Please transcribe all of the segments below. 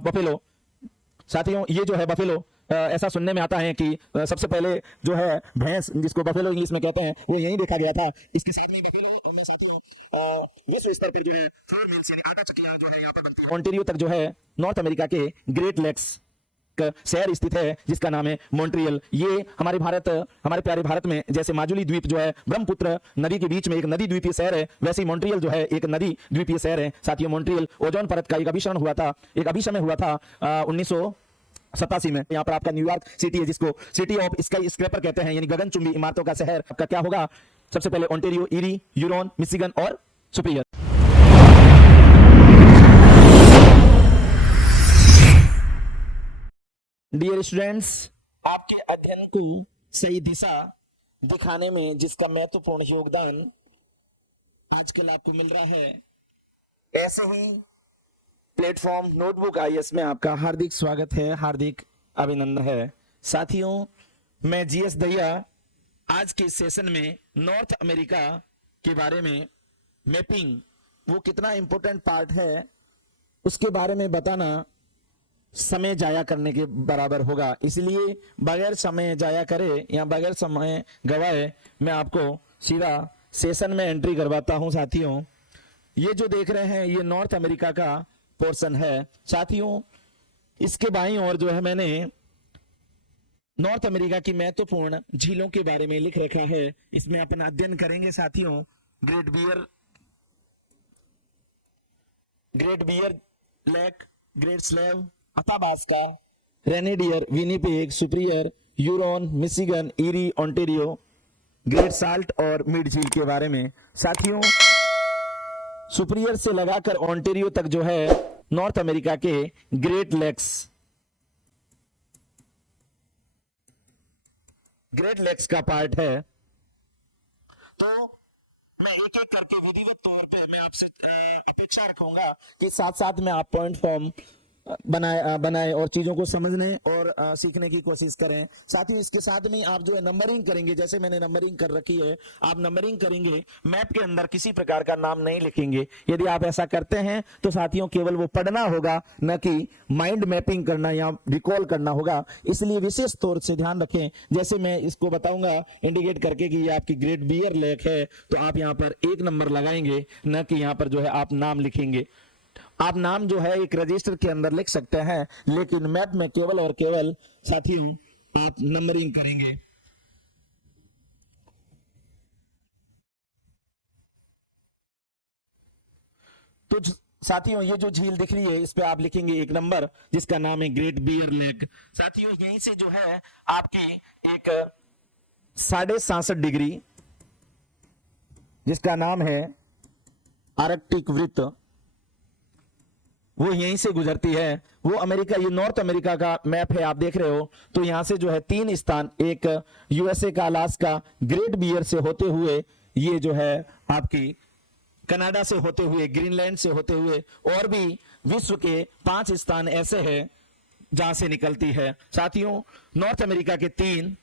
Buffalo. साथियों ये जो है बफेलो, ऐसा सुनने में आता है कि सबसे पहले जो है भैंस, जिसको बफेलो इंग्लिश में कहते हैं, वो यहीं देखा गया था। इसके साथ में बफेलो में साथियों विश्व स्तर पर जो है फ्लोर मिल्स यानी आटा चक्कियां जो है यहाँ पर बनती है। ओंटारियो तक जो है नॉर्थ अमेरिका के ग्रेट लेक्स का शहर स्थित है जिसका नाम है मॉन्ट्रियल। ये हमारे प्यारे भारत में जैसे माजुली द्वीप जो है ब्रह्मपुत्र नदी के बीच में एक नदी द्वीपीय शहर है, वैसे ही मॉन्ट्रियल जो है एक नदी द्वीपीय शहर है। साथियों मॉन्ट्रियल ओजोन परत का एक अभिसरण हुआ था 1987 में। यहाँ पर आपका न्यूयॉर्क सिटी है जिसको सिटी ऑफ स्काई स्क्रैपर कहते हैं, यानी गगनचुंबी इमारतों का शहर। आपका क्या होगा? सबसे पहले ओंटारियो, ईरी, ह्यूरॉन, मिशिगन और सुपीरियर। डियर स्टूडेंट्स, आपके अध्ययन को सही दिशा दिखाने में जिसका महत्वपूर्ण योगदान आजकल आपको मिल रहा है, ऐसे ही प्लेटफॉर्म नोटबुक आईएएस में आपका हार्दिक स्वागत है, हार्दिक अभिनंदन है। साथियों मैं जीएस दहिया आज के सेशन में नॉर्थ अमेरिका के बारे में मैपिंग, वो कितना इंपॉर्टेंट पार्ट है उसके बारे में बताना समय जाया करने के बराबर होगा। इसलिए बगैर समय जाया करे या बगैर समय गवाए मैं आपको सीधा सेशन में एंट्री करवाता हूं। साथियों ये जो देख रहे हैं ये नॉर्थ अमेरिका का पोर्शन है। साथियों इसके बाईं ओर जो है मैंने नॉर्थ अमेरिका की महत्वपूर्ण झीलों के बारे में लिख रखा है। इसमें अपन अध्ययन करेंगे साथियों Great Bear Lake, Great Slave, Athabasca, Reindeer, Winnipeg, Superior, Huron, Michigan, Erie, Ontario, Great Salt और मिड झील के बारे में। साथियों सुपीरियर से लगाकर ओंटारियो तक जो है नॉर्थ अमेरिका के ग्रेट लेक्स का पार्ट है। तो मैं एक एक करके विधिवत तौर पे मैं आपसे अपेक्षा रखूंगा कि साथ साथ में आप पॉइंट फॉर्म बनाए और चीजों को समझने और सीखने की कोशिश करें। साथ ही इसके साथ में आप जो है नंबरिंग करेंगे, जैसे मैंने नंबरिंग कर रखी है, आप नंबरिंग करेंगे, मैप के अंदर किसी प्रकार का नाम नहीं लिखेंगे। यदि आप ऐसा करते हैं तो साथियों केवल वो पढ़ना होगा, न कि माइंड मैपिंग करना या रिकॉल करना होगा। इसलिए विशेष तौर से ध्यान रखें। जैसे मैं इसको बताऊंगा इंडिकेट करके कि ये आपकी ग्रेट बियर लेक है, तो आप यहाँ पर 1 नंबर लगाएंगे, न कि यहाँ पर जो है आप नाम लिखेंगे। आप नाम जो है एक रजिस्टर के अंदर लिख सकते हैं, लेकिन मैप में केवल और केवल साथियों आप नंबरिंग करेंगे। तो साथियों ये जो झील दिख रही है इस पे आप लिखेंगे 1 नंबर, जिसका नाम है ग्रेट बियर लेक। साथियों यहीं से जो है आपकी एक 66.5 डिग्री जिसका नाम है आर्कटिक वृत्त, वो यहीं से गुजरती है। वो अमेरिका, ये नॉर्थ अमेरिका का मैप है, आप देख रहे हो। तो यहां से जो है 3 स्थान, एक यूएसए का अलास्का, ग्रेट बियर से होते हुए, ये जो है आपकी कनाडा से होते हुए, ग्रीनलैंड से होते हुए, और भी विश्व के 5 स्थान ऐसे हैं जहां से निकलती है। साथियों नॉर्थ अमेरिका के 3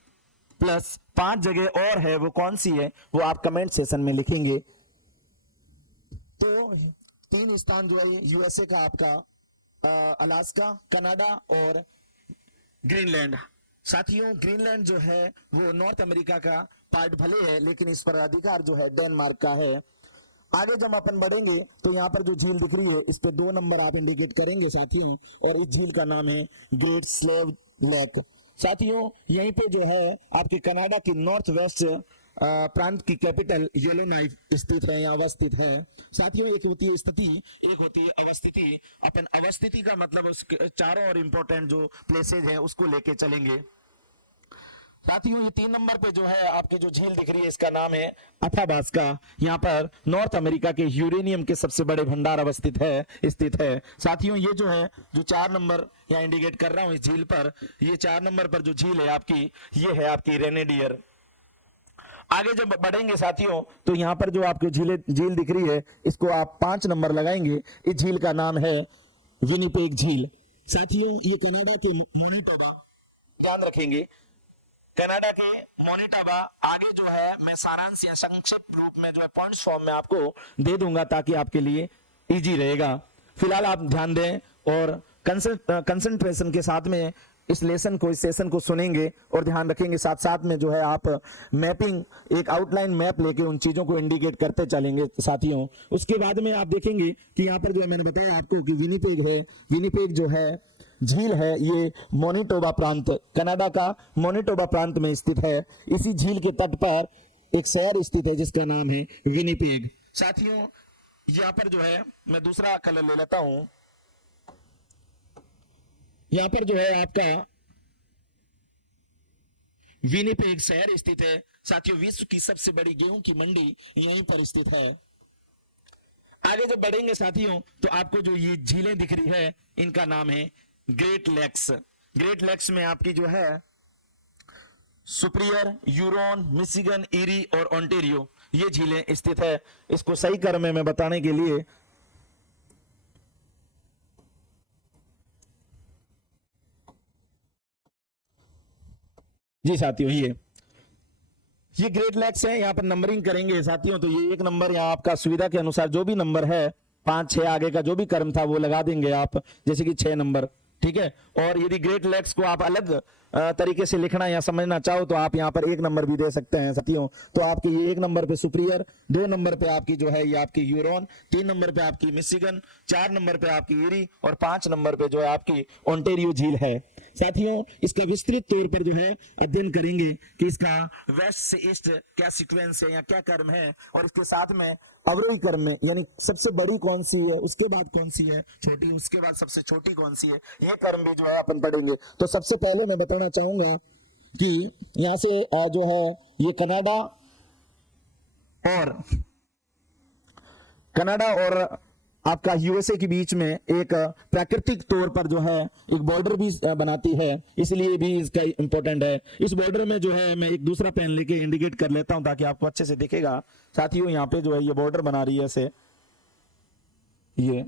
प्लस 5 जगह और है, वो कौन सी है वो आप कमेंट सेशन में लिखेंगे। तो 3 स्थान जो है यूएसए का आपका अलास्का, कनाडा और ग्रीनलैंड। साथियों ग्रीनलैंड जो है वो नॉर्थ अमेरिका का पार्ट भले है, लेकिन इस पर अधिकार जो है डेनमार्क का है। आगे जब अपन बढ़ेंगे तो यहाँ पर जो झील दिख रही है इस पे 2 नंबर आप इंडिकेट करेंगे साथियों, और इस झील का नाम है ग्रेट स्लेव लेक। साथियों यहीं पे जो है आपके कनाडा की नॉर्थ वेस्ट प्रांत की कैपिटल येलोनाइफ स्थित है या अवस्थित है। साथियों एक होती है स्थिति, एक होती है अवस्थिति। अपन अवस्थिति का मतलब उसके चारों और इंपॉर्टेंट जो प्लेसेज हैं उसको लेके चलेंगे। साथियों ये 3 नंबर पे जो है आपकी जो झील दिख रही है इसका नाम है अथाबास्का। यहाँ पर नॉर्थ अमेरिका के यूरेनियम के सबसे बड़े भंडार स्थित है। साथियों ये जो है जो 4 नंबर यहाँ इंडिकेट कर रहा हूँ इस झील पर, ये 4 नंबर पर जो झील है आपकी, ये है आपकी रेनेडियर। आगे जब बढ़ेंगे साथियों तो यहाँ पर जो आपको झील दिख रही है इसको आप 5 नंबर लगाएंगे। इस झील का नाम है विनिपेग झील। साथियों ये कनाडा के मोनिटोबा, ध्यान रखेंगे कनाडा के मोनिटोबा। आगे जो है मैं सारांश या संक्षिप्त रूप में जो है पॉइंट्स फॉर्म में आपको दे दूंगा ताकि आपके लिए इजी रहेगा। फिलहाल आप ध्यान दें और कंसंट्रेशन के साथ में इस लेसन को, इस सेशन को सुनेंगे और ध्यान रखेंगे। साथ साथ में जो है आप मैपिंग, एक आउटलाइन मैप लेके उन चीजों को इंडिकेट करते चलेंगे साथियों। उसके बाद में आप देखेंगे कि यहाँ पर जो है मैंने बताया आपको कि विनिपेग है। विनिपेग जो है झील है, ये मोनिटोबा प्रांत, कनाडा का मोनिटोबा प्रांत में स्थित है। इसी झील के तट पर एक शहर स्थित है जिसका नाम है विनिपेग। साथियों यहां पर जो है मैं दूसरा कलर ले लेता हूं। यहां पर जो है आपका विनिपेग शहर स्थित है। साथियों विश्व की सबसे बड़ी गेहूं की मंडी यहीं पर स्थित है। आगे जब बढ़ेंगे साथियों तो आपको जो ये झीलें दिख रही है इनका नाम है ग्रेट लेक्स। ग्रेट लेक्स में आपकी जो है सुपीरियर, ह्यूरॉन, मिशिगन, ईरी और ओंटारियो ये झीलें स्थित है। इसको सही क्रम में मैं बताने के लिए जी साथियों ये ग्रेट लेक्स है। यहां पर नंबरिंग करेंगे साथियों तो ये 1 नंबर यहाँ आपका सुविधा के अनुसार जो भी नंबर है 5 6 आगे का जो भी क्रम था वो लगा देंगे आप, जैसे कि 6 नंबर, ठीक है। और यदि ग्रेट लेक्स को आप अलग तरीके से लिखना या समझना चाहो तो आप यहाँ पर 1 नंबर भी दे सकते हैं साथियों। तो आपके ये 1 नंबर पे सुपीरियर, 2 नंबर पे आपकी जो है ये आपकी ह्यूरॉन, 3 नंबर पे आपकी मिशिगन, 4 नंबर पे आपकी ईरी और 5 नंबर पे जो है आपकी ओंटारियो झील है। साथियों इसका विस्तृत तौर पर जो है अध्ययन करेंगे कि इसका वेस्ट से ईस्ट क्या सीक्वेंस है या क्या क्रम है, और इसके साथ में अवरोही क्रम में यानी सबसे बड़ी कौन सी है, उसके बाद कौन सी है छोटी, उसके बाद सबसे छोटी कौन सी है, ये क्रम भी जो है अपन पढ़ेंगे। तो सबसे पहले मैं बताना चाहूंगा कि यहां से जो है ये कनाडा और आपका यूएसए के बीच में एक प्राकृतिक तौर पर जो है एक बॉर्डर भी बनाती है, इसलिए भी इसका इंपॉर्टेंट है। इस बॉर्डर में जो है मैं एक दूसरा पेन लेके इंडिकेट कर लेता हूं ताकि आपको अच्छे से दिखेगा। साथियों यहाँ पे जो है ये बॉर्डर बना रही है ऐसे, ये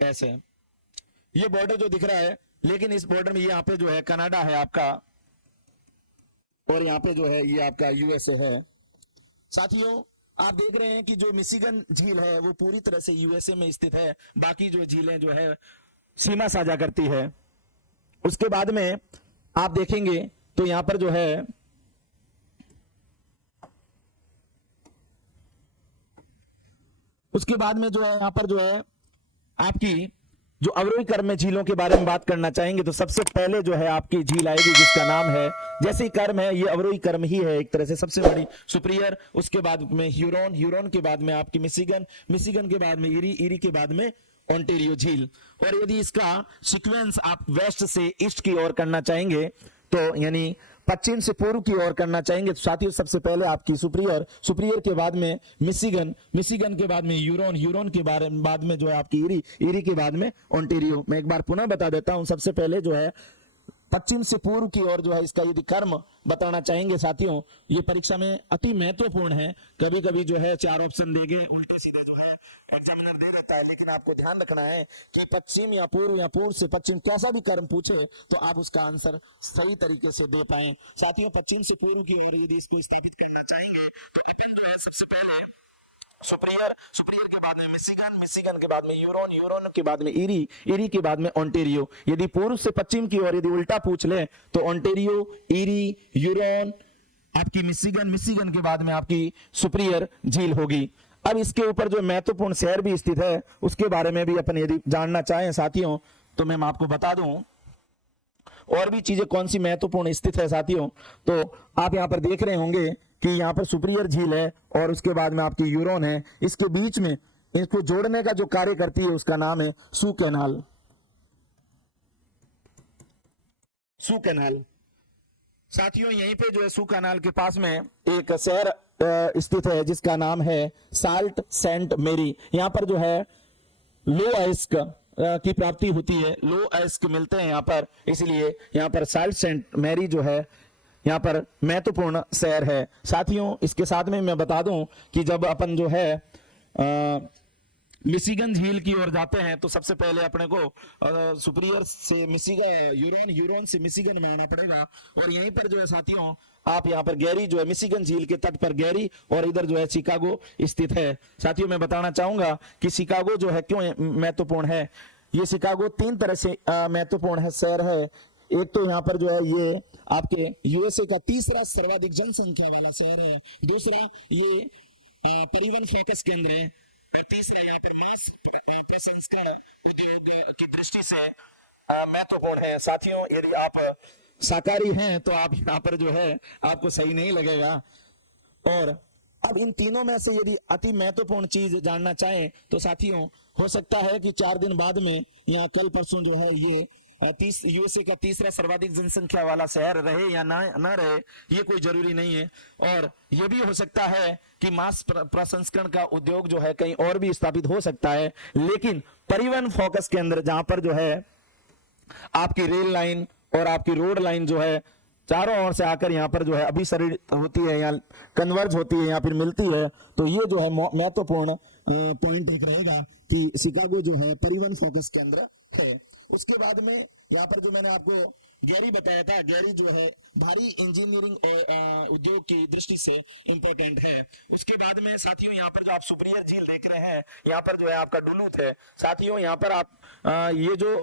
ऐसे ये बॉर्डर जो दिख रहा है, लेकिन इस बॉर्डर में यहाँ पे जो है कनाडा है आपका और यहाँ पे जो है ये आपका यूएसए है। साथियों आप देख रहे हैं कि जो मिशिगन झील है वो पूरी तरह से यूएसए में स्थित है, बाकी जो झीलें जो है सीमा साझा करती है। उसके बाद में आप देखेंगे तो यहां पर जो है उसके बाद में जो है यहां पर जो है आपकी जो अवरोही क्रम में झीलों के बारे में बात करना चाहेंगे तो सबसे पहले जो है आपकी झील आएगी जिसका नाम है, जैसे ही क्रम है ये अवरोही क्रम ही है एक तरह से, सबसे बड़ी सुपीरियर, उसके बाद में ह्यूरॉन, ह्यूरॉन के बाद में आपकी मिशिगन, मिशिगन के बाद में ईरी, ईरी के बाद में ओंटारियो झील। और यदि इसका सीक्वेंस आप वेस्ट से ईस्ट की ओर करना चाहेंगे तो यानी पश्चिम से पूर्व की ओर करना चाहेंगे तो साथियों सबसे पहले आपकी सुपीरियर, सुपीरियर के बाद में मिशिगन, मिशिगन के बाद में ह्यूरॉन, ह्यूरॉन के बाद में जो है आपकी ईरी, ईरी के बाद में ओंटारियो। मैं एक बार पुनः बता देता हूं, सबसे पहले जो है पश्चिम से पूर्व की ओर जो है इसका यदि क्रम बताना चाहेंगे साथियों, ये परीक्षा में अति महत्वपूर्ण है। कभी कभी जो है 4 ऑप्शन देंगे उल्टे सीधे जो है एग्जामिनर दे देता है, लेकिन आपको ध्यान रखना है कि पश्चिम या पूर्व से पश्चिम कैसा भी क्रम पूछे तो आप उसका आंसर सही तरीके से दे पाए। साथियों पश्चिम से पूर्व की ओर यदि इसको स्थापित करना चाहेंगे तो अपन जो है सबसे पहले सुपीरियर, सुपीरियर के बाद में मिशिगन, मिशिगन के बाद में ह्यूरॉन, ह्यूरॉन के बाद में ईरी, ईरी के बाद में ओंटारियो। यदि पूर्व से पश्चिम की ओर यदि उल्टा पूछ ले तो ओंटारियो, ईरी, ह्यूरॉन, आपकी मिशिगन, मिशिगन के बाद में आपकी सुपीरियर झील होगी। अब इसके ऊपर जो महत्वपूर्ण शहर भी स्थित है उसके बारे में भी अपन यदि जानना चाहें साथियों तो मैं आपको बता दूं और भी चीजें कौन सी महत्वपूर्ण स्थित है साथियों। तो आप यहां पर देख रहे होंगे कि यहां पर सुपीरियर झील है और उसके बाद में आपकी ह्यूरॉन है, इसके बीच में इसको जोड़ने का जो कार्य करती है उसका नाम है सू कैनाल, सू कैनाल। साथियों यहीं पे जो है सू कैनाल के पास में एक शहर स्थित है जिसका नाम है साल्ट सेंट मेरी। यहां पर जो है लो आइस्क की प्राप्ति होती है, लो आइस्क मिलते हैं यहाँ पर, इसलिए यहाँ पर साल्ट सेंट मेरी जो है यहाँ पर महत्वपूर्ण शहर है। साथियों इसके साथ में मैं बता दूं कि जब अपन जो है मिशिगन झील की ओर जाते हैं तो सबसे पहले अपने को सुपीरियर से मिशिगन यूरोन यूरोन से मिशिगन में आना पड़ेगा। और यहीं पर जो है साथियों आप यहाँ पर गैरी जो है मिशिगन झील के तट पर गैरी और इधर जो है शिकागो स्थित है। साथियों मैं बताना चाहूंगा कि शिकागो जो है क्यों महत्वपूर्ण है। ये शिकागो तीन तरह से महत्वपूर्ण है शहर है। एक तो यहाँ पर जो है ये आपके यूएसए का तीसरा सर्वाधिक जनसंख्या वाला शहर है। दूसरा ये परिवहन फोकस केंद्र है। और तीसरा यहाँ पर मांस प्रसंस्करण उद्योग की दृष्टि से महत्वपूर्ण है। साथियों यदि आप शाकाहारी हैं तो आप यहाँ पर जो है आपको सही नहीं लगेगा। और अब इन तीनों में से यदि अति महत्वपूर्ण चीज जानना चाहें तो साथियों हो सकता है कि 4 दिन बाद में यहाँ कल परसों जो है ये यूएसए का तीसरा सर्वाधिक जनसंख्या वाला शहर रहे या ना रहे, ये कोई जरूरी नहीं है। और ये भी हो सकता है कि मांस प्रसंस्करण का उद्योग जो है कहीं और भी स्थापित हो सकता है। लेकिन परिवहन फोकस केंद्र जहां पर जो है आपकी रेल लाइन और आपकी रोड लाइन जो है चारों ओर से आकर यहाँ पर जो है अभिसरित होती है या कन्वर्ज होती है या फिर मिलती है, तो ये जो है महत्वपूर्ण पॉइंट एक रहेगा कि शिकागो जो है परिवहन फोकस केंद्र है। उसके बाद में यहाँ पर जो मैंने आपको गैरी बताया था, गैरी जो है भारी इंजीनियरिंग उद्योग की दृष्टि से इंपॉर्टेंट है। उसके बाद में साथियों यहाँ पर जो आप सुपीरियर झील देख रहे हैं, यहाँ पर जो है आपका डुलूथ है। साथियों यहाँ पर आप ये जो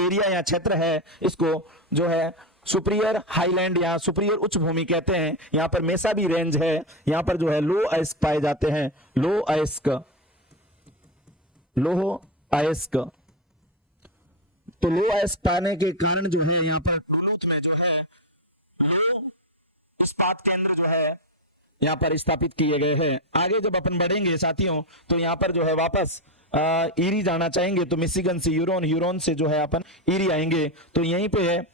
एरिया या क्षेत्र है इसको जो है सुपीरियर हाईलैंड या सुपीरियर उच्च भूमि कहते हैं। यहाँ पर मेसा भी रेंज है। यहाँ पर जो है लो अयस्क पाए जाते हैं, लो अयस्क। तो लो अयस्क पाने के कारण जो है यहाँ पर डुलूथ में जो है लो इस्पात केंद्र जो है यहाँ पर स्थापित किए गए हैं। आगे जब अपन बढ़ेंगे साथियों तो यहाँ पर जो है वापस ईरी जाना चाहेंगे तो मिशिगन से यूरोन, यूरोन से जो है अपन ईरी आएंगे। तो यहीं पे है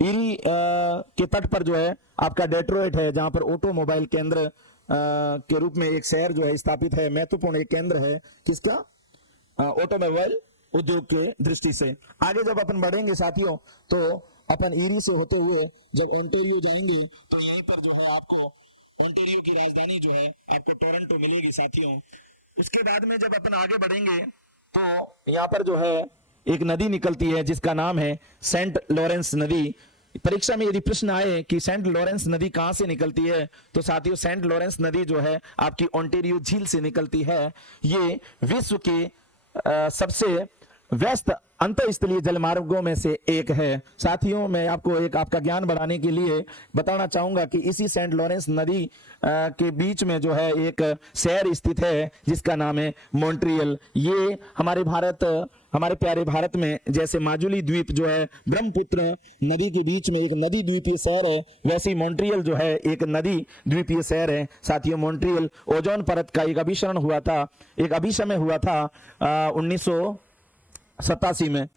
ईरी के तट पर जो है आपका डेट्रॉइट है, जहां पर ऑटोमोबाइल केंद्र के रूप में एक शहर जो है स्थापित है। महत्वपूर्ण एक केंद्र है किसका, ऑटोमोबाइल उद्योग के दृष्टि से। आगे जब अपन बढ़ेंगे साथियों तो अपन ईरी से होते हुए जब ओंटारियो जाएंगे तो यहीं पर जो है आपको ओंटारियो की राजधानी जो है आपको टोरंटो मिलेगी साथियों। उसके बाद में जब अपन आगे बढ़ेंगे तो यहाँ पर जो है एक नदी निकलती है जिसका नाम है सेंट लॉरेंस नदी। परीक्षा में यदि प्रश्न आए कि सेंट लॉरेंस नदी कहां से निकलती है तो साथियों सेंट लॉरेंस नदी जो है आपकी ओंटारियो झील से निकलती है। ये विश्व के सबसे व्यस्त अंतःस्थलीय जलमार्गों में से एक है। साथियों मैं आपको एक आपका ज्ञान बढ़ाने के लिए बताना चाहूंगा कि इसी सेंट लॉरेंस नदी के बीच में जो है एक शहर स्थित है जिसका नाम है मॉन्ट्रियल। ये हमारे प्यारे भारत में जैसे माजुली द्वीप जो है ब्रह्मपुत्र नदी के बीच में एक नदी द्वीपीय शहर है, वैसे ही मॉन्ट्रियल जो है एक नदी द्वीपीय शहर है। साथियों मॉन्ट्रियल ओजोन परत का एक अभिसरण हुआ था, एक अभिसमय हुआ था 1987 में,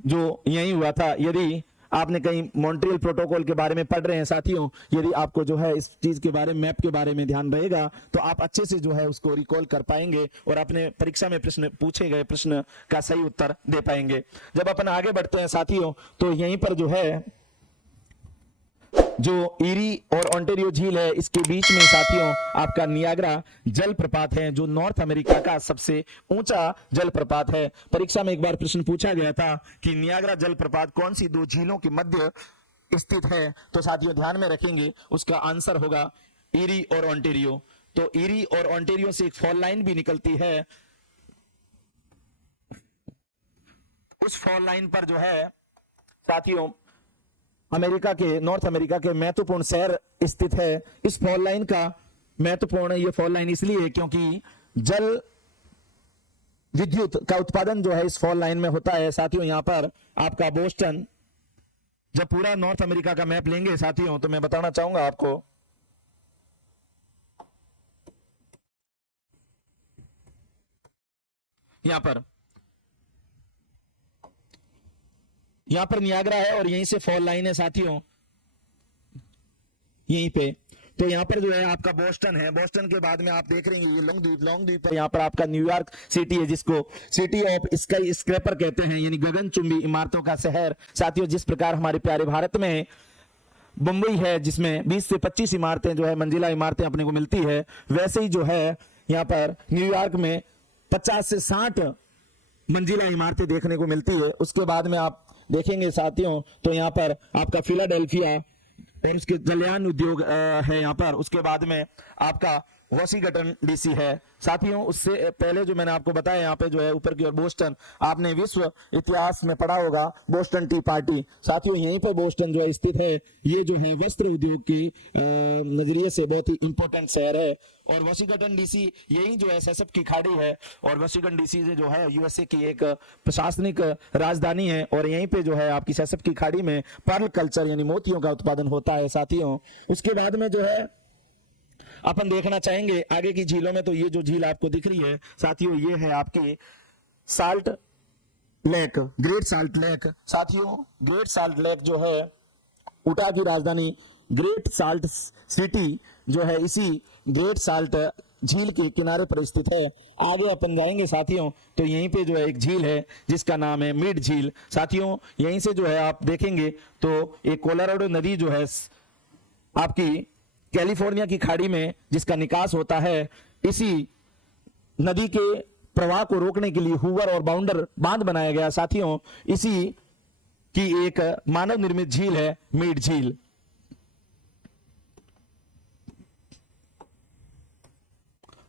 जो यही हुआ था। यदि आपने कहीं मॉन्ट्रियल प्रोटोकॉल के बारे में पढ़ रहे हैं साथियों, यदि आपको जो है इस चीज के बारे में मैप के बारे में ध्यान रहेगा तो आप अच्छे से जो है उसको रिकॉल कर पाएंगे और अपने परीक्षा में प्रश्न पूछे गए प्रश्न का सही उत्तर दे पाएंगे। जब अपन आगे बढ़ते हैं साथियों तो यहीं पर जो है जो ईरी और ओंटारियो झील है इसके बीच में साथियों आपका नियाग्रा जलप्रपात है जो नॉर्थ अमेरिका का सबसे ऊंचा जलप्रपात है। परीक्षा में एक बार प्रश्न पूछा गया था कि नियाग्रा जलप्रपात कौन सी दो झीलों के मध्य स्थित है, तो साथियों ध्यान में रखेंगे उसका आंसर होगा ईरी और ओंटारियो। तो ईरी और ओंटारियो से एक फॉल लाइन भी निकलती है। उस फॉल लाइन पर जो है साथियों अमेरिका के नॉर्थ अमेरिका के महत्वपूर्ण शहर स्थित है। इस फॉल लाइन का महत्वपूर्ण ये फॉल लाइन इसलिए क्योंकि जल विद्युत का उत्पादन जो है इस फॉल लाइन में होता है। साथियों यहां पर आपका बोस्टन, जब पूरा नॉर्थ अमेरिका का मैप लेंगे साथियों तो मैं बताना चाहूंगा आपको, यहां पर नियाग्रा है और यहीं से फॉल लाइन है साथियों यहीं पे। तो यहाँ पर जो है आपका बोस्टन है, बोस्टन के बाद में आप देख रहे हैं ये लॉन्ग द्वीप पर यहाँ पर आपका न्यूयॉर्क सिटी है जिसको सिटी ऑफ स्काई स्क्रैपर कहते हैं, यानी गगनचुंबी इमारतों का शहर। साथियों जिस प्रकार हमारे प्यारे भारत में मुंबई है जिसमें 20 से 25 इमारतें जो है मंजिला इमारतें अपने को मिलती है, वैसे ही जो है यहाँ पर न्यूयॉर्क में 50 से 60 मंजिला इमारतें देखने को मिलती है। उसके बाद में आप देखेंगे साथियों तो यहाँ पर आपका फिलाडेल्फिया और उसके जलयान उद्योग है यहाँ पर। उसके बाद में आपका वॉशिंगटन डीसी है साथियों। उससे पहले जो मैंने आपको बताया यहाँ पे जो है ऊपर की ओर बोस्टन, आपने विश्व इतिहास में पढ़ा होगा बोस्टन टी पार्टी साथियों, यहीं पर बोस्टन जो है स्थित है। ये जो है वस्त्र उद्योग की नजरिए से बहुत ही इंपॉर्टेंट शहर है। और वॉशिंगटन डीसी यही जो है सैसप की खाड़ी है, और वॉशिंगटन डीसी जो है यूएसए की एक प्रशासनिक राजधानी है, और यहीं पे जो है आपकी सैसप की खाड़ी में पर्ल कल्चर यानी मोतियों का उत्पादन होता है साथियों। उसके बाद में जो है अपन देखना चाहेंगे आगे की झीलों में, तो ये जो झील आपको दिख रही है साथियों, ये है आपकी salt lake, great salt lake साथियों। ग्रेट साल्ट लेक जो है उटा की राजधानी ग्रेट साल्ट सिटी जो है इसी ग्रेट साल्ट झील के किनारे पर स्थित है। आगे अपन जाएंगे साथियों तो यहीं पे जो है एक झील है जिसका नाम है मिड झील साथियों। यहीं से जो है आप देखेंगे तो एक कोलोराडो नदी जो है आपकी कैलिफोर्निया की खाड़ी में जिसका निकास होता है, इसी नदी के प्रवाह को रोकने के लिए हूवर और बाउंडर बांध बनाया गया साथियों। इसी की एक मानव निर्मित झील है मिड झील।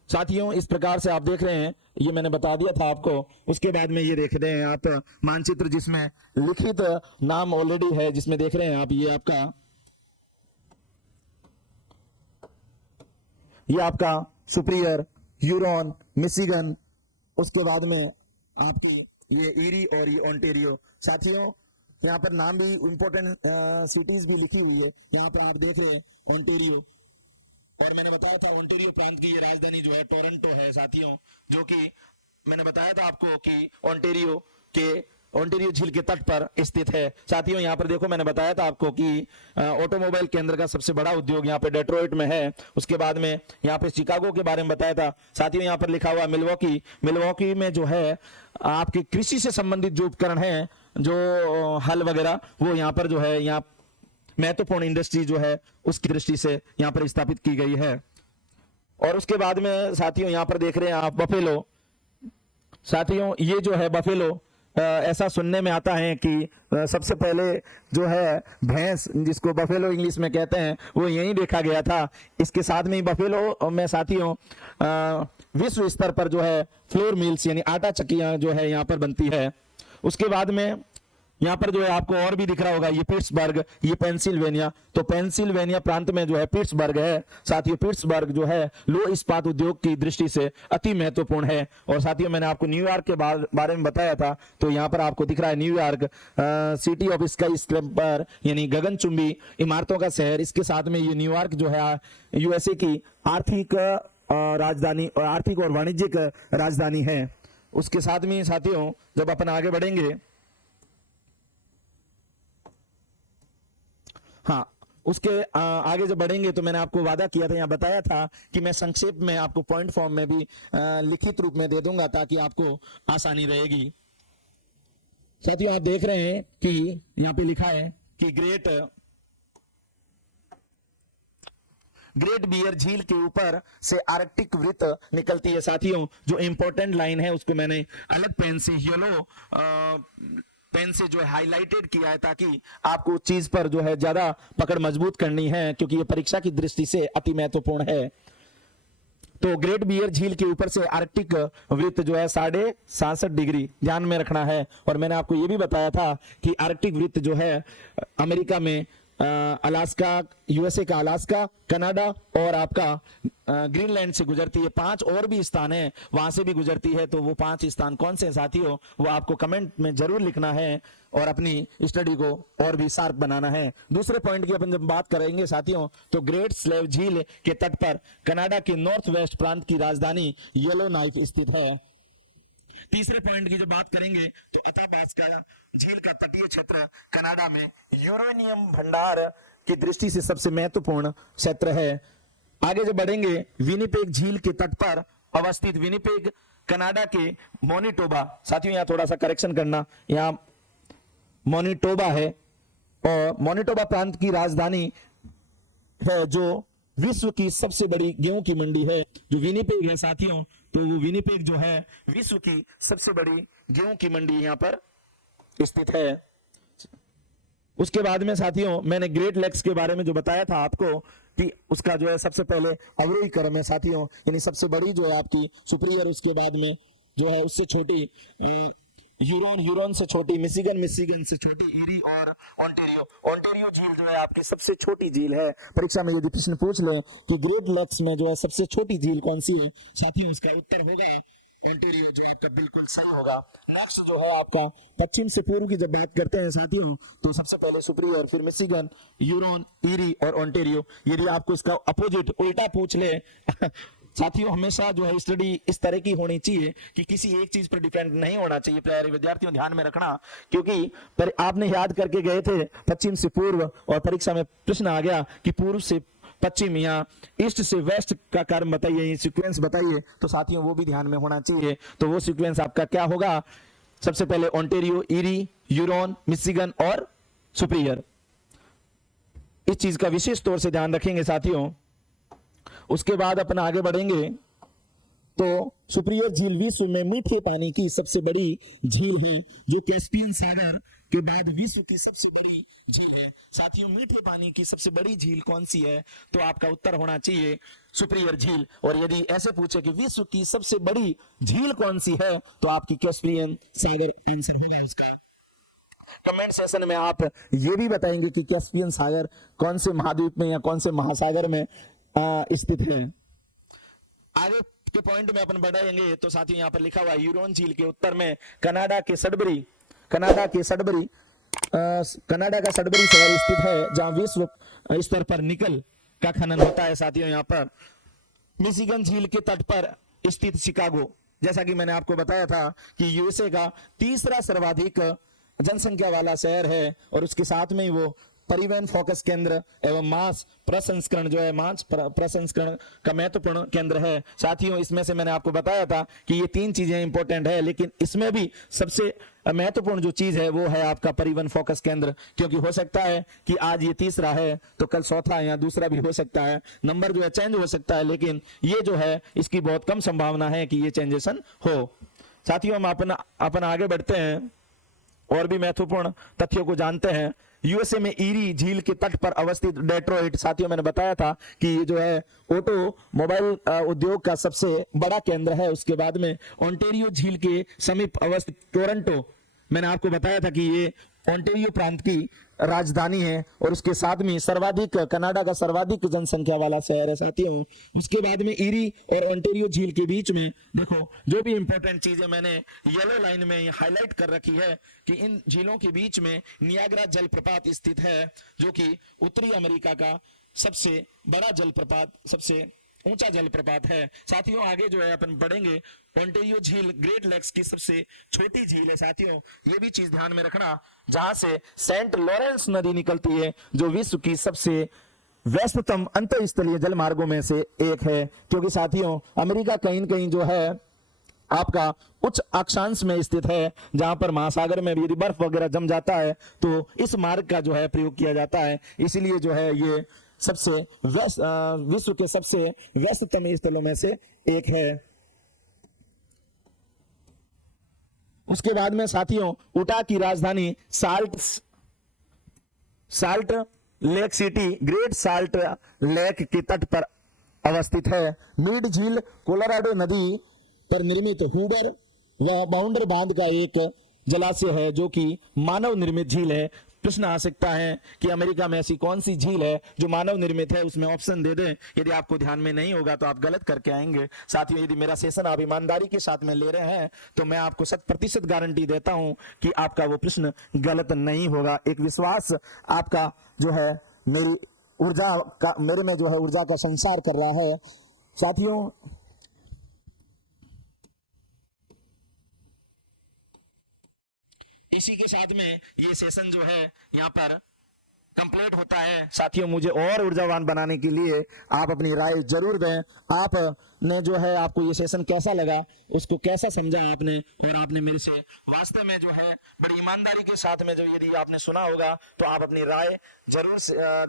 साथियों इस प्रकार से आप देख रहे हैं, ये मैंने बता दिया था आपको। उसके बाद में ये देख रहे हैं आप मानचित्र जिसमें लिखित नाम ऑलरेडी है, जिसमें देख रहे हैं आप ये आपका सुपीरियर, ह्यूरॉन, मिशिगन, उसके बाद में आपकी ये ईरी और ये ओंटारियो साथियों। यहाँ पर नाम भी इंपॉर्टेंट सिटीज भी लिखी हुई है। यहाँ पे आप देख रहे हैं ओंटारियो, और मैंने बताया था ओंटारियो प्रांत की ये राजधानी जो है टोरंटो है साथियों, जो कि मैंने बताया था आपको कि ओंटारियो झील के तट पर स्थित है साथियों। यहाँ पर देखो मैंने बताया था आपको कि ऑटोमोबाइल केंद्र का सबसे बड़ा उद्योग यहाँ पे डेट्रॉइट में है। उसके बाद में यहाँ पे शिकागो के बारे में बताया था साथियों। यहाँ पर लिखा हुआ मिल्वॉकी में जो है आपके कृषि से संबंधित जो उपकरण है, जो हल वगैरह, वो यहाँ पर जो है यहाँ महत्वपूर्ण इंडस्ट्री जो है उसकी दृष्टि से यहाँ पर स्थापित की गई है। और उसके बाद में साथियों यहाँ पर देख रहे हैं आप बफेलो साथियों। ये जो है बफेलो ऐसा सुनने में आता है कि सबसे पहले जो है भैंस, जिसको बफेलो इंग्लिश में कहते हैं, वो यहीं देखा गया था। इसके साथ में ही बफेलो में साथियों विश्व स्तर पर जो है फ्लोर मिल्स यानी आटा चक्कियां जो है यहाँ पर बनती है। उसके बाद में यहाँ पर जो है आपको और भी दिख रहा होगा ये पिट्सबर्ग, ये पेंसिल्वेनिया, तो पेंसिल्वेनिया प्रांत में जो है पिट्सबर्ग है साथियों। पिट्सबर्ग जो है लो इस्पात उद्योग की दृष्टि से अति महत्वपूर्ण है। और साथियों मैंने आपको न्यूयॉर्क के बारे में बताया था, तो यहाँ पर आपको दिख रहा है New York city of sky scraper यानी गगनचुंबी इमारतों का शहर। इसके साथ में ये न्यूयॉर्क जो है यूएसए की आर्थिक राजधानी और आर्थिक और वाणिज्यिक राजधानी है। उसके साथ में साथियों जब अपन आगे बढ़ेंगे, हाँ उसके आगे जब बढ़ेंगे तो मैंने आपको वादा किया था, यहाँ बताया था कि मैं संक्षेप में आपको पॉइंट फॉर्म में भी लिखित रूप में दे दूंगा ताकि आपको आसानी रहेगी। साथियों आप देख रहे हैं कि यहाँ पे लिखा है कि ग्रेट बियर झील के ऊपर से आर्कटिक वृत्त निकलती है साथियों। जो इंपॉर्टेंट लाइन है उसको मैंने अलग पेन से येलो पेन से जो है हाईलाइटेड किया है ताकि आपको चीज पर जो है ज्यादा पकड़ मजबूत करनी है, क्योंकि ये परीक्षा की दृष्टि से अति महत्वपूर्ण है। तो ग्रेट बियर झील के ऊपर से आर्कटिक वृत्त जो है 67.5 डिग्री ध्यान में रखना है। और मैंने आपको ये भी बताया था कि आर्कटिक वृत्त जो है अमेरिका में अलास्का, यूएसए का अलास्का, कनाडा और आपका ग्रीनलैंड से गुजरती है। 5 और भी स्थान है वहां से भी गुजरती है। तो वो 5 स्थान कौन से साथियों, वो आपको कमेंट में जरूर लिखना है और अपनी स्टडी को और भी शार्प बनाना है। दूसरे पॉइंट की अपन जब बात करेंगे साथियों तो ग्रेट स्लेव झील के तट पर कनाडा के नॉर्थ वेस्ट प्रांत की राजधानी येलोनाइफ स्थित है। तीसरे पॉइंट की जो बात करेंगे तो अथाबास्का झील का तटीय क्षेत्र कनाडा में यूरेनियम भंडार की दृष्टि से सबसे महत्वपूर्ण क्षेत्र है। आगे जब बढ़ेंगे विनिपेग झील के तट पर अवस्थित विनिपेग कनाडा के मोनिटोबा, साथियों यहाँ थोड़ा सा करेक्शन करना, यहाँ मोनिटोबा है और मोनिटोबा प्रांत की राजधानी है जो विश्व की सबसे बड़ी गेहूं की मंडी है जो विनिपेग है साथियों। तो वो विनिपेग जो है विश्व की सबसे बड़ी गेहूं की मंडी यहां पर स्थित है। उसके बाद में साथियों मैंने ग्रेट लेक्स के बारे में जो बताया था आपको कि उसका जो है सबसे पहले अवरोही क्रम है साथियों, यानी सबसे बड़ी जो है आपकी सुपीरियर, उसके बाद में जो है उससे छोटी ह्यूरोन, ह्यूरोन से छोटी मिशिगन, मिशिगन से छोटी ईरी और ओंटारियो। ओंटारियो झील जो है आपकी सबसे छोटी झील है। परीक्षा में यदि प्रश्न पूछ ले कि ग्रेट लेक्स में जो है सबसे छोटी झील कौन सी है, साथियों इसका उत्तर होगा ओंटारियो, जो आपका बिल्कुल सही होगा। नेक्स्ट जो है आपका पश्चिम से पूर्व की जब बात करते हैं साथियों, तो सबसे पहले सुपीरियर, फिर मिशिगन, ह्यूरोन, ईरी और ओंटारियो। यदि आपको इसका अपोजिट उल्टा पूछ ले साथियों, हमेशा जो है स्टडी इस तरह की होनी चाहिए कि किसी एक चीज पर डिपेंड नहीं होना चाहिए। प्यारे विद्यार्थियों ध्यान में रखना, क्योंकि पर आपने याद करके गए थे पश्चिम से पूर्व और परीक्षा में प्रश्न आ गया कि पूर्व से पश्चिम या ईस्ट से वेस्ट का क्रम बताइए, सीक्वेंस बताइए, तो साथियों वो भी ध्यान में होना चाहिए। तो वो सीक्वेंस आपका क्या होगा? सबसे पहले ओंटारियो, ईरी, ह्यूरोन, मिशिगन और सुपीरियर। इस चीज का विशेष तौर से ध्यान रखेंगे साथियों। उसके बाद अपन आगे बढ़ेंगे तो सुपीरियर झील विश्व में मीठे पानी की सबसे बड़ी झील है, जो कैस्पियन सागर के बाद विश्व की सबसे बड़ी झील है। साथियों मीठे पानी की सबसे बड़ी झील कौन सी है? तो आपका उत्तर होना चाहिए सुपीरियर झील। और यदि ऐसे पूछे कि विश्व की सबसे बड़ी झील कौन सी है, तो आपकी कैस्पियन सागर आंसर होगा उसका। कमेंट सेशन में आप ये भी बताएंगे कि कैस्पियन सागर कौन से महाद्वीप में या कौन से महासागर में स्थित है। आगे के पॉइंट में अपन बढ़ाएंगे तो साथियों यहाँ पर लिखा हुआ ह्यूरोन झील के उत्तर में कनाडा का सडबरी शहर स्थित है, जहां विश्व स्तर पर निकल का खनन होता है। साथियों यहाँ पर मिशिगन झील के तट पर स्थित शिकागो, जैसा कि मैंने आपको बताया था कि यूएसए का तीसरा सर्वाधिक जनसंख्या वाला शहर है, और उसके साथ में ही वो परिवहन फोकस केंद्र एवं मांस प्रसंस्करण जो है मांस प्रसंस्करण का महत्वपूर्ण केंद्र है। साथियों इसमें से मैंने आपको बताया था कि ये तीन चीजें इंपॉर्टेंट है, लेकिन इसमें भी सबसे महत्वपूर्ण जो चीज है वो है आपका परिवहन फोकस केंद्र, क्योंकि हो सकता है कि आज ये तीसरा है तो कल चौथा या दूसरा भी हो सकता है, नंबर जो है चेंज हो सकता है, लेकिन ये जो है इसकी बहुत कम संभावना है कि ये चेंजेशन हो। साथियों हम अपन आगे बढ़ते हैं और भी महत्वपूर्ण तथ्यों को जानते हैं। यूएसए में ईरी झील के तट पर अवस्थित डेट्रॉइट, साथियों मैंने बताया था कि ये जो है ऑटोमोबाइल उद्योग का सबसे बड़ा केंद्र है। उसके बाद में ओंटारियो झील के समीप अवस्थित टोरंटो, मैंने आपको बताया था कि ये ओंटारियो प्रांत की राजधानी है, और उसके साथ में सर्वाधिक कनाडा का सर्वाधिक जनसंख्या वाला शहर है साथियों। उसके बाद में ईरी और ओंटारियो झील के बीच में देखो जो भी इंपॉर्टेंट चीजें मैंने येलो लाइन में हाईलाइट कर रखी है कि इन झीलों के बीच में नियाग्रा जलप्रपात स्थित है, जो कि उत्तरी अमेरिका का सबसे बड़ा जलप्रपात, सबसे ऊंचा जलप्रपात है। साथियों आगे जो है अपन बढ़ेंगे, ओंटारियो झील ग्रेट लेक्स की सबसे छोटी झील है। साथियों ये भी चीज ध्यान में रखना, जहां से सेंट लॉरेंस नदी निकलती है, जो विश्व की सबसे व्यस्ततम अंतरस्थलीय जल मार्गों में से एक है, क्योंकि साथियों अमेरिका कहीं न कहीं जो है आपका उच्च अक्षांश में स्थित है, जहां पर महासागर में भी यदि बर्फ वगैरह जम जाता है तो इस मार्ग का जो है प्रयोग किया जाता है। इसलिए जो है ये सबसे विश्व के सबसे व्यस्ततम स्थलों में से एक है। उसके बाद में साथियों उटा की राजधानी salt lake city great salt lake के तट पर अवस्थित है। मीड झील कोलोराडो नदी पर निर्मित हूबर व बाउंडर बांध का एक जलाशय है, जो कि मानव निर्मित झील है। प्रश्न आ सकता है कि अमेरिका में ऐसी कौन सी झील है जो मानव निर्मित है, उसमें ऑप्शन दे दें। यदि आपको ध्यान में नहीं होगा तो आप गलत करके आएंगे। साथियों यदि मेरा सेशन आप ईमानदारी के साथ में ले रहे हैं तो मैं आपको 100% गारंटी देता हूं कि आपका वो प्रश्न गलत नहीं होगा। एक विश्वास आपका जो है मेरी ऊर्जा का, मेरे में जो है ऊर्जा का संचार कर रहा है। साथियों इसी के साथ में ये सेशन जो है यहाँ पर कंप्लीट होता है। साथियों, मुझे और ऊर्जावान बनाने के लिए आप अपनी राय जरूर दें। आपने जो है, आपको ये सेशन कैसा लगा, उसको कैसा समझा आपने, और आपने मेरे से वास्तव में जो है बड़ी ईमानदारी के साथ में जो यदि आपने सुना होगा तो आप अपनी राय जरूर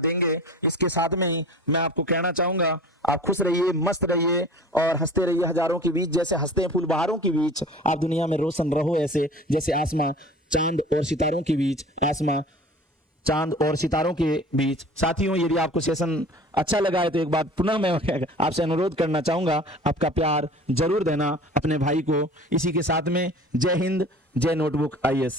देंगे। इसके साथ में ही मैं आपको कहना चाहूंगा, आप खुश रहिए, मस्त रहिए और हंसते रहिए। हजारों के बीच जैसे हंसते हैं फूल बहारों के बीच, आप दुनिया में रोशन रहो ऐसे, जैसे आसमां चांद और सितारों के बीच, आसमां चांद और सितारों के बीच। साथियों, यदि आपको सेशन अच्छा लगा है तो एक बार पुनः मैं आपसे अनुरोध करना चाहूंगा, आपका प्यार जरूर देना अपने भाई को। इसी के साथ में जय हिंद, जय नोटबुक IAS।